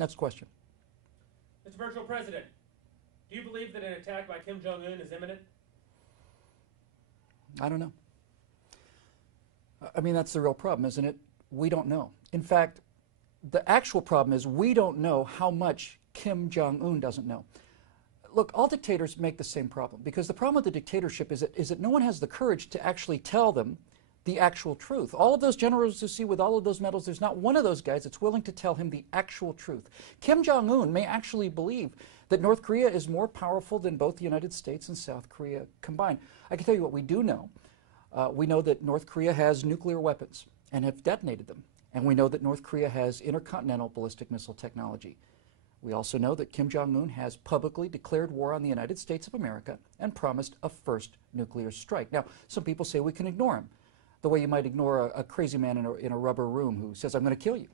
Next question. Mr. Virtual President, do you believe that an attack by Kim Jong-un is imminent? I don't know. I mean, that's the real problem, isn't it? We don't know. In fact, the actual problem is we don't know how much Kim Jong-un doesn't know. Look, all dictators make the same problem, because the problem with the dictatorship is that no one has the courage to actually tell them the actual truth. All of those generals you see with all of those medals, there's not one of those guys that's willing to tell him the actual truth. Kim Jong-un may actually believe that North Korea is more powerful than both the United States and South Korea combined. I can tell you what we do know. We know that North Korea has nuclear weapons and have detonated them. And we know that North Korea has intercontinental ballistic missile technology. We also know that Kim Jong-un has publicly declared war on the United States of America and promised a first nuclear strike. Now, some people say we can ignore him, the way you might ignore a crazy man in a rubber room who says, I'm going to kill you.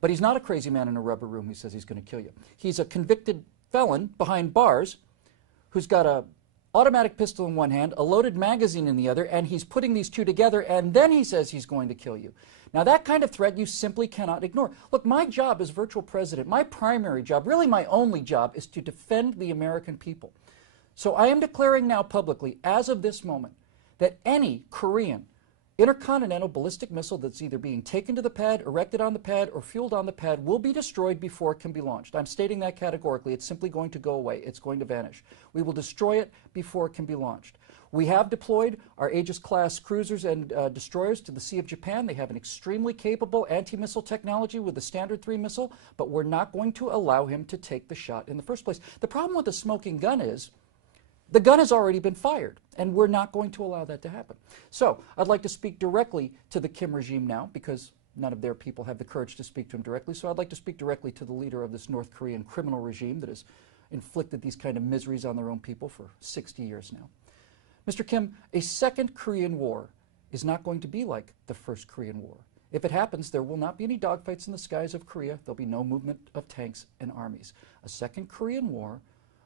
But he's not a crazy man in a rubber room who says he's going to kill you. He's a convicted felon behind bars who's got a automatic pistol in one hand, a loaded magazine in the other, and he's putting these two together, and then he says he's going to kill you. Now, that kind of threat you simply cannot ignore. Look, my job as virtual president, my primary job, really my only job, is to defend the American people. So I am declaring now publicly, as of this moment, that any Korean intercontinental ballistic missile that's either being taken to the pad, erected on the pad, or fueled on the pad will be destroyed before it can be launched. I'm stating that categorically. It's simply going to go away. It's going to vanish. We will destroy it before it can be launched. We have deployed our Aegis-class cruisers and destroyers to the Sea of Japan. They have an extremely capable anti-missile technology with the Standard 3 missile, but we're not going to allow him to take the shot in the first place. The problem with the smoking gun is the gun has already been fired, and we're not going to allow that to happen. So I'd like to speak directly to the Kim regime now, because none of their people have the courage to speak to him directly. So I'd like to speak directly to the leader of this North Korean criminal regime that has inflicted these kind of miseries on their own people for 60 years now. Mr. Kim, a second Korean War is not going to be like the first Korean War. If it happens, there will not be any dogfights in the skies of Korea. There'll be no movement of tanks and armies. A second Korean War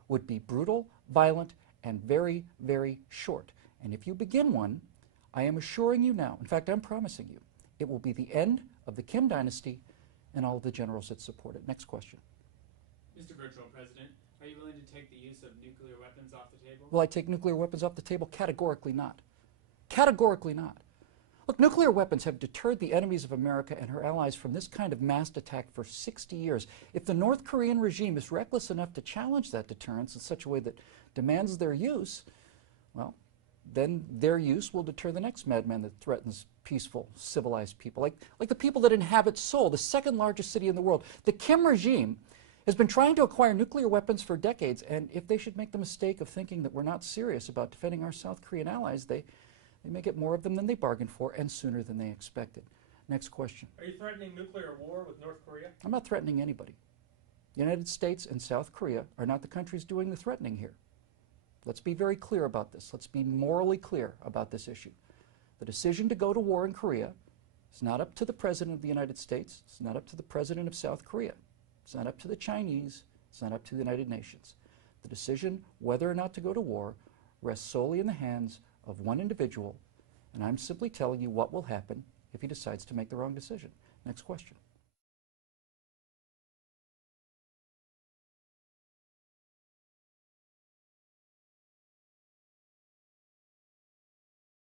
would be brutal, violent, and very, very short. And if you begin one, I am assuring you now, in fact, I'm promising you, it will be the end of the Kim dynasty and all of the generals that support it. Next question. Mr. Virtual President, are you willing to take the use of nuclear weapons off the table? Will I take nuclear weapons off the table? Categorically not. Categorically not. Look, nuclear weapons have deterred the enemies of America and her allies from this kind of mass attack for 60 years. If the North Korean regime is reckless enough to challenge that deterrence in such a way that demands their use, well, then their use will deter the next madman that threatens peaceful, civilized people, like the people that inhabit Seoul, the second largest city in the world. The Kim regime has been trying to acquire nuclear weapons for decades, and if they should make the mistake of thinking that we're not serious about defending our South Korean allies, they may get more of them than they bargained for and sooner than they expected. Next question. Are you threatening nuclear war with North Korea? I'm not threatening anybody. The United States and South Korea are not the countries doing the threatening here. Let's be very clear about this. Let's be morally clear about this issue. The decision to go to war in Korea is not up to the President of the United States. It's not up to the President of South Korea. It's not up to the Chinese. It's not up to the United Nations. The decision whether or not to go to war rests solely in the hands of one individual, and I'm simply telling you what will happen if he decides to make the wrong decision. Next question.